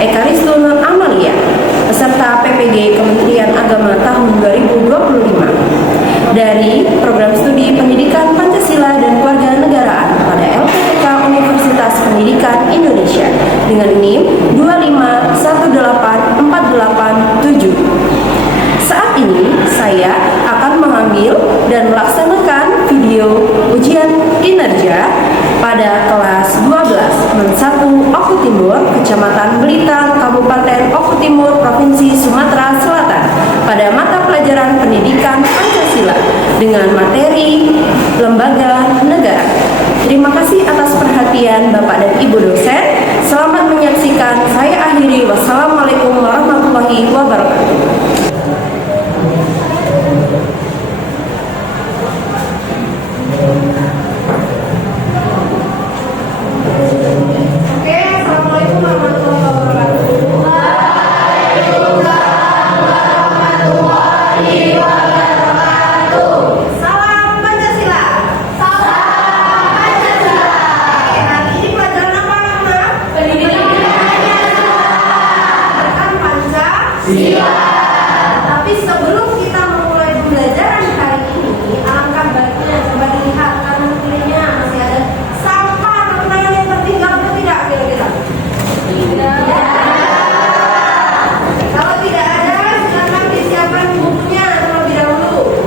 Ekaristo Nur Amalia, peserta PPG Kementerian Agama tahun 2025 dari Program Studi Pendidikan Pancasila dan Kewarganegaraan pada LPTK Universitas Pendidikan Indonesia dengan NIM 2518487. Saat ini saya akan mengambil dan melaksanakan video ujian kinerja pada kelas 12 Men 1 Oku Timur, Kecamatan Belitang, Kabupaten Oku Timur, Provinsi Sumatera Selatan pada mata pelajaran Pendidikan Pancasila dengan materi Lembaga Negara. Terima kasih atas perhatian Bapak dan Ibu dosen. Selamat menyaksikan. Saya akhiri. Wassalamualaikum warahmatullahi wabarakatuh. Tapi sebelum kita memulai pembelajaran kali ini, alangkah baiknya coba dilihat kanan-kirinya masih ada sampah atau kenangan yang tertinggal atau tidak kira-kira? Tidak. Kalau tidak ada, silakan disiapkan bukunya terlebih dahulu.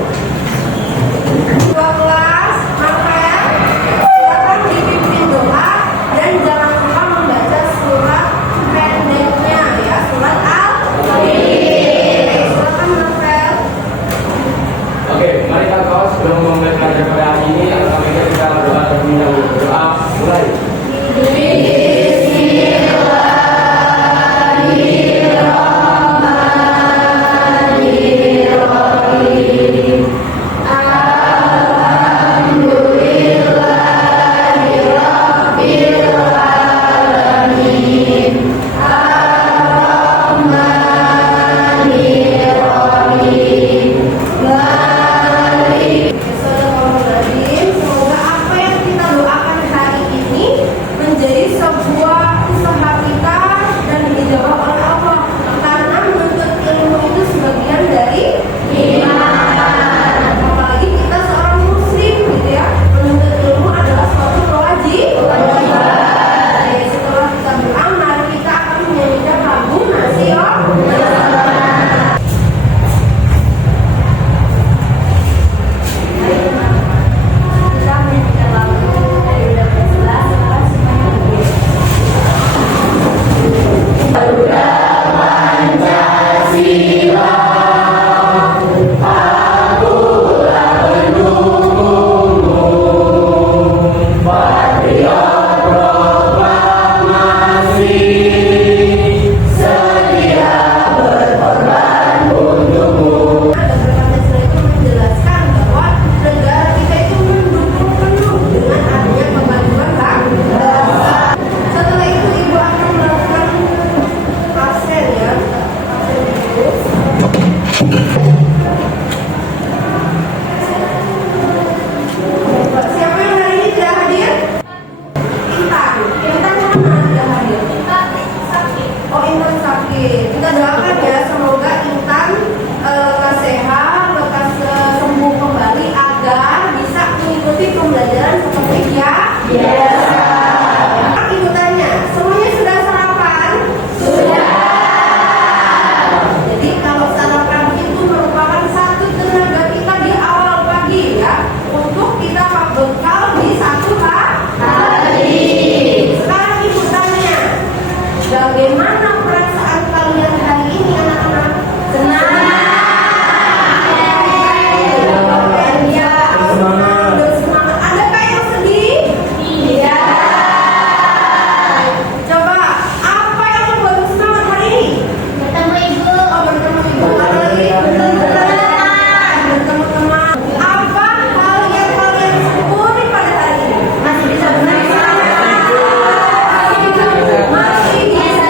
Dua kelas, maka silakan dipimpin doa dan jangan lupa membaca surat pendeknya ya, surat Oke, mari kakak sebelum memulai pelajaran pada hari ini, kita berdoa terlebih dahulu. Doa mulai. Kita doakan ya, semoga Intan sehat, lekas sembuh kembali agar bisa mengikuti pembelajaran seperti biasa. Ibu tanya, semuanya sudah sarapan? Sudah. Jadi kalau sarapan itu merupakan satu tenaga kita di awal pagi ya, untuk kita bekal di satu hari. Sekarang ibu tanya, bagaimana perasaan kalian hari ini anak-anak? Senang. Bersemangat. Adakah yang sedih? Tidak. Coba, apa yang membuat semangat hari ini? Bertemu ibu. Oh, bertemu ibu. Apa lagi? Bertemu teman. Apa hal yang kalian syukuri pada hari ini? Masih bisa berenang. Masih bisa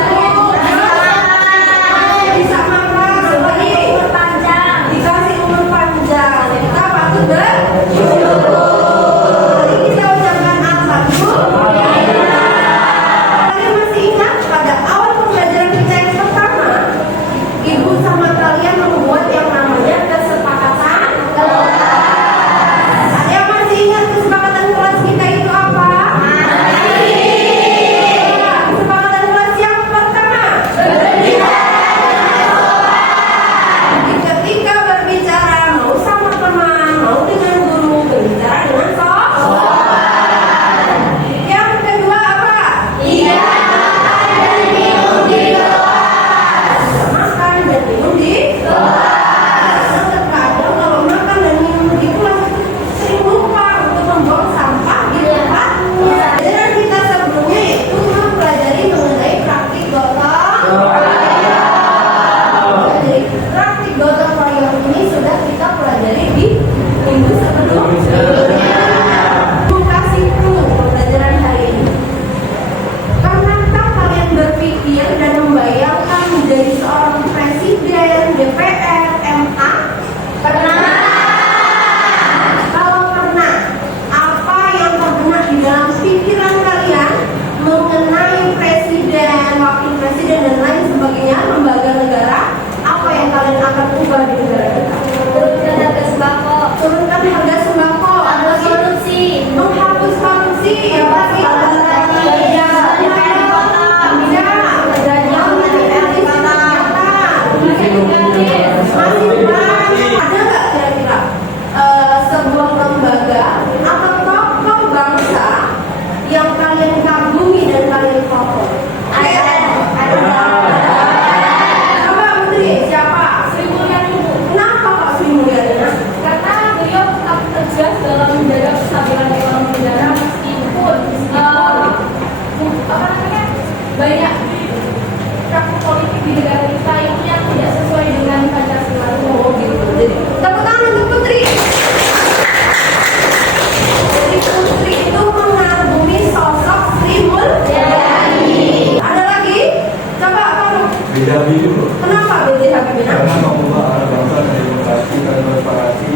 dulu. Kenapa B.J. Habibie? Karena mengubah arah bangsa dari demokrasi dan transparansi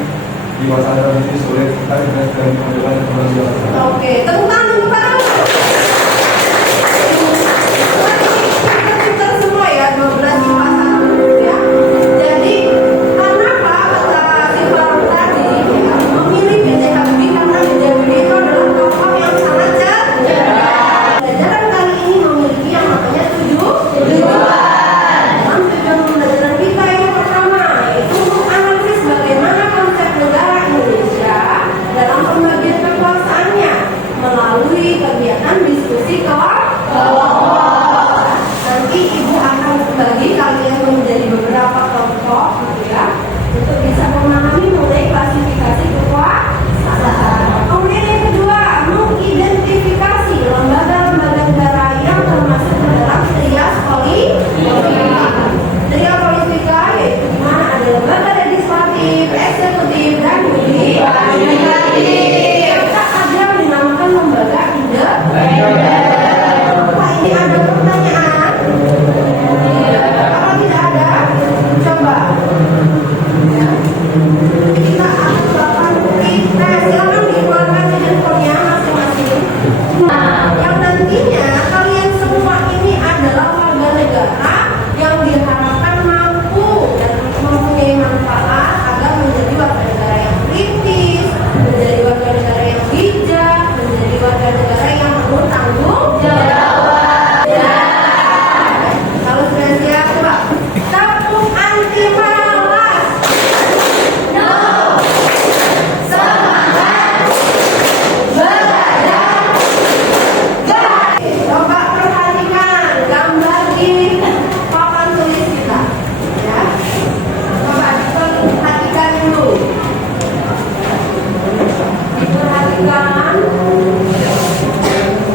di masa ini sulit kita dengan kehidupan dan kemajuan. Oke, tepuk tangan. Pintar semua ya, 12 IPA 1 ya. Jadi kenapa kata si Faruk tadi ya, memilih B.J. Habibie karena B.J. Habibie itu adalah tokoh yang sangat cerdas. Pelajaran kali ini memiliki yang namanya tujuan. Dalam tujuan pembelajaran kita yang pertama yaitu menganalisis bagaimana konsep negara Indonesia dalam pembagian kekuasaannya melalui kegiatan diskusi kelompok. Nanti ibu akan bagi kalian menjadi beberapa kelompok gitu ya, untuk bisa memahami mengenai klasifikasi kekuasaan. Kemudian yang kedua, mengidentifikasi lembaga-lembaga negara yang termasuk dalam trias politika yaitu di mana ada lembaga legislatif, eksekutif, dan yudikatif. Ada dinamakan lembaga independen. Apa ini ada pertanyaan? Kalau tidak ada, coba. Ya. Kita akan silakan dikeluarkan handphonenya masing-masing. Nah, yang nantinya kalian semua ini adalah warga negara yang diharapkan mampu dan mempunyai manfaat agar menjadi warga negara yang kritis, menjadi warga negara yang bijak, menjadi warga negara yang penuh tanggung jawab. Ya. Kalau sudah siap, coba tepuk anti malas. No. Semangat. Belajar. Coba perhatikan gambar di papan tulis kita, ya. Coba perhatikan dulu. Diperhatikan.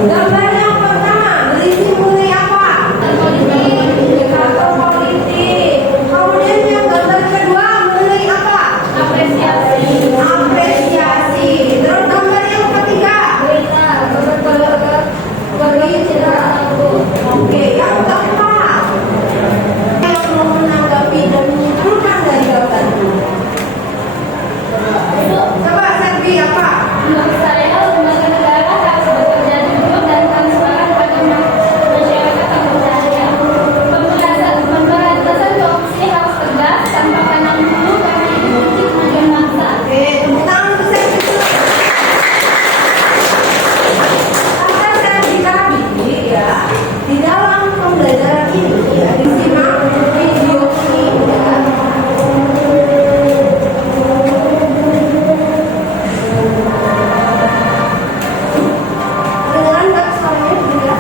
Gambar yang pertama berisi mengenai apa? Indikator politik. Kemudian yang gambar kedua mengenai apa? Apresiasi. Terus gambar yang ketiga berita. Oke, yang keempat yang mau menanggapi dan menyimpulkan dari gambar itu. Coba Serbi apa? Menurut saya, lembaga negara harus bekerja jujur dan transparan bagi masyarakat Indonesia. Pemberantasan korupsi harus tegas tanpa pandang bulu karena ini kunci kemajuan bangsa. Oke, tepuk tangan untuk Serbi. Kata Serbi tadi ya, di dalam pembelajaran ini ya, disimak video ini ya. Kedengeran nggak suaranya juga?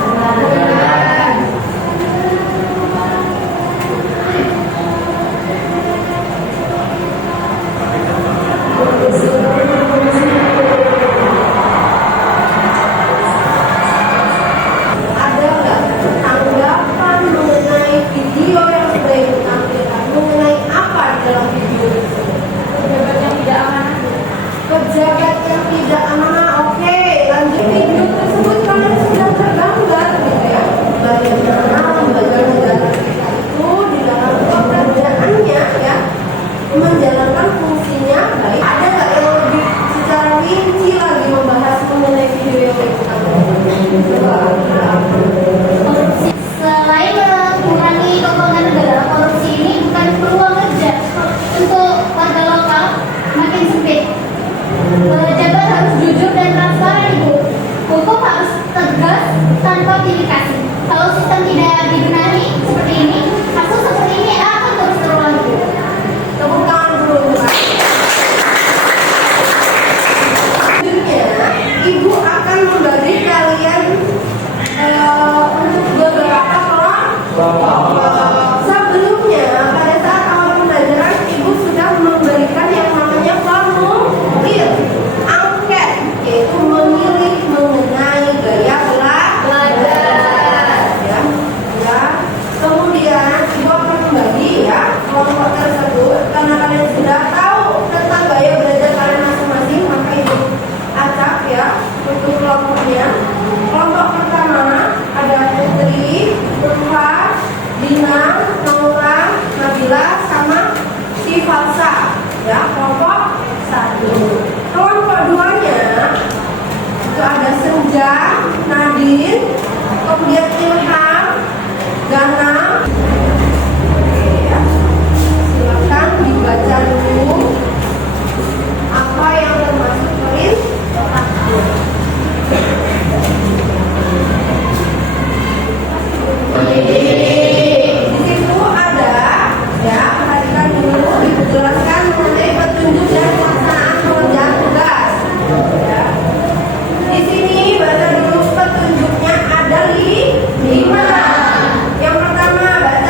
Ada nggak tanggapan mengenai video yang sudah ibu tampilkan? Mengenai apa di dalam video itu? Pejabat yang tidak amanah. Pejabat yang tidak amanah. Oke, lanjut video tersebut kalian sudah tergambar gitu ya. Bagaimana lembaga negara kita itu di dalam pekerjaannya ya menjalankan fungsinya baik. Ada nggak yang lebih secara rinci lagi membahas mengenai video yang ibu tampilkan? Coba. Korupsi. Selain mengurangi keuangan negara, korupsi ini bukan peluang kerja untuk warga lokal makin sempit. Pejabat harus jujur dan transparan, Ibu. Hukum harus tegas tanpa pilih kasih. Kalau sistem tidak dibenahi seperti ini, kasus seperti ini akan terus terulang, Ibu. Tepuk tangan dulu untuk Pak. Selanjutnya, Ibu akan membagi kalian untuk beberapa kelompok. Sebelumnya, pada saat awal pembelajaran, Ibu sudah memberikan yang namanya formulir angket, yaitu memilih mengenai gaya belajar. Ya. Kemudian Ibu akan membagi ya kelompok tersebut karena kalian sudah tahu tentang gaya belajar kalian masing-masing, maka Ibu acak ya untuk kelompoknya. Kelompok pertama ada Putri, Ulfa, Dina, Nabila sama si Falsa. Ya, kelompok 1. Kelompok 2-nya itu ada Senja, Nadine, kemudian Ilham, Gana. Oke ya. Silakan dibaca dulu apa yang termasuk poin takdir. Di situ ada, ya, perhatikan dulu dijelaskan mengenai petunjuk dan pelaksanaan pengerjaan tugas. Ya. Di sini baca dulu petunjuknya ada 5. Yang pertama baca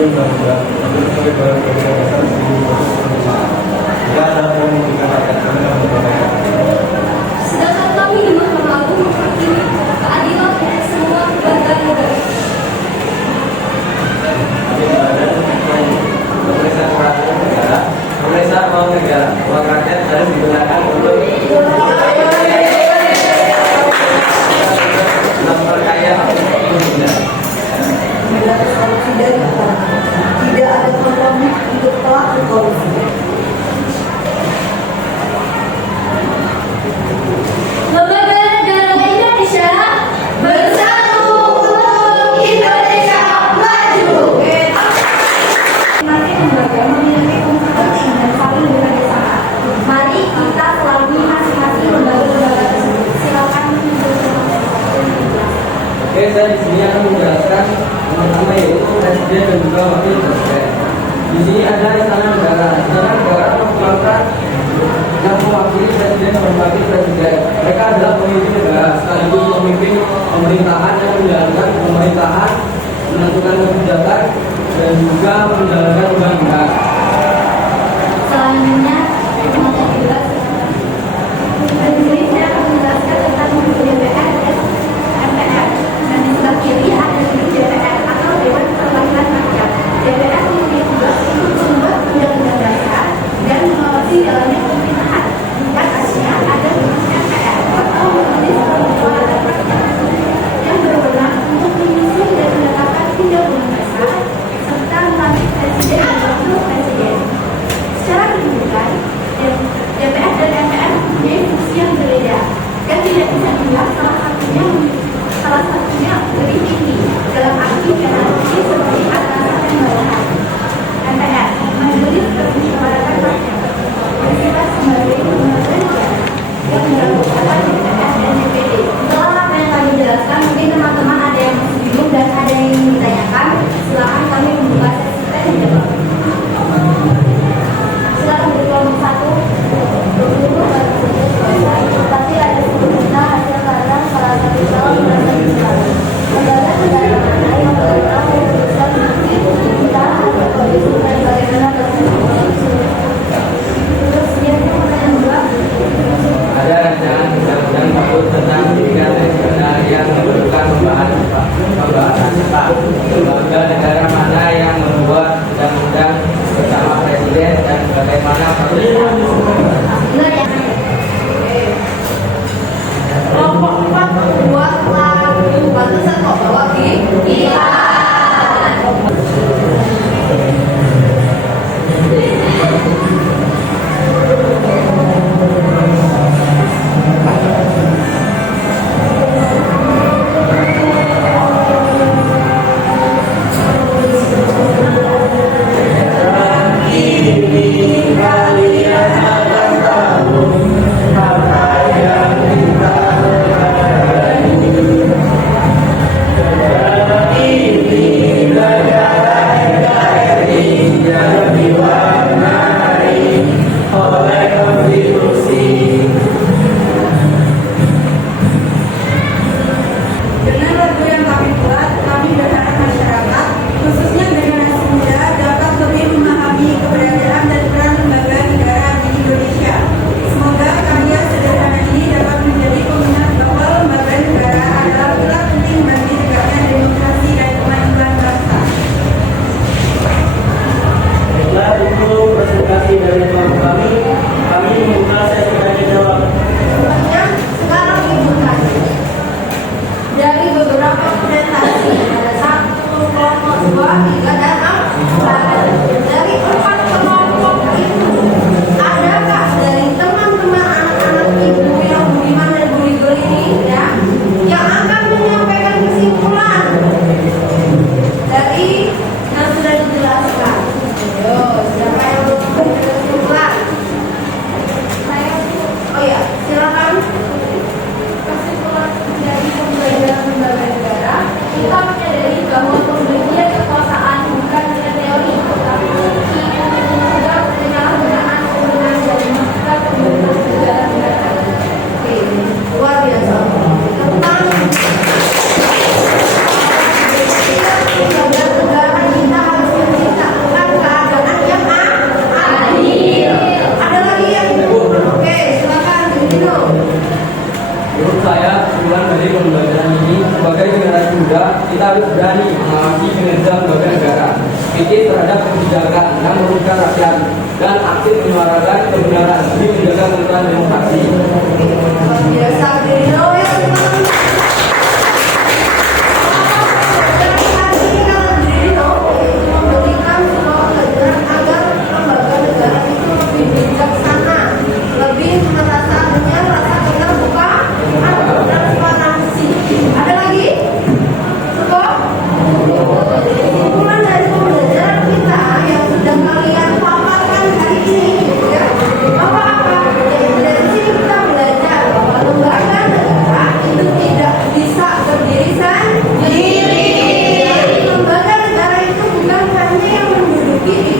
menjadi undang-undang untuk sebagai bahan Undang-Undang Dasar 1945. Jika ada yang memberikan rakyat kami akan memperbaiki. Sedangkan kami di Mahkamah Agung menghakimi keadilan untuk semua warga negara. Pemeriksaan peraturan negara, pemeriksaan uang negara, uang rakyat harus digunakan untuk memperkaya pimpinan. Mendapat solusi dari masyarakat. Tidak ada kompromi untuk pelaku korupsi. Lembaga Negara Indonesia bersatu untuk Indonesia maju. Masing lembaga memiliki fungsi penting dan saling bekerjasama. Mari kita selami masing-masing lembaga-lembaga tersebut. Silakan Oke, saya di sini akan menjelaskan pertama yaitu presiden dan juga wakil presiden. Di sini ada istana negara. Istana negara merupakan yang mewakili presiden dan wakil presiden. Mereka adalah pemimpin negara sekaligus pemimpin pemerintahan yang menjalankan pemerintahan, menentukan kebijakan dan juga menjalankan undang-undang. selanjutnya di sini saya akan menjelaskan tentang DPR dan MPR. Dan di sebelah kiri ada DPR atau Dewan Perwakilan Rakyat. DPR memiliki tugas untuk membuat undang-undang dasar dan mengawasi jalannya pemerintahan. Di atasnya ada MPR atau Majelis Perwakilan Rakyat yang berwenang untuk menyusun dan menetapkan undang-undang dasar serta melantik presiden dan wakil terhadap kebijakan yang merugikan rakyat dan aktif menyuarakan kebenaran demi menjaga keutuhan demokrasi. Biasa Grino ya teman-teman. Memberikan sebuah pelajaran agar lembaga negara itu lebih bijaksana, lebih merasa dengan rasa keterbukaan atau transparansi. Ada lagi? Cukup? Kesimpulan dari pembelajaran kita yang sudah kalian paparkan hari ini, ya, bahwa apa? Dari sini kita belajar bahwa lembaga negara itu tidak bisa berdiri sendiri. Lembaga negara itu bukan hanya yang menduduki di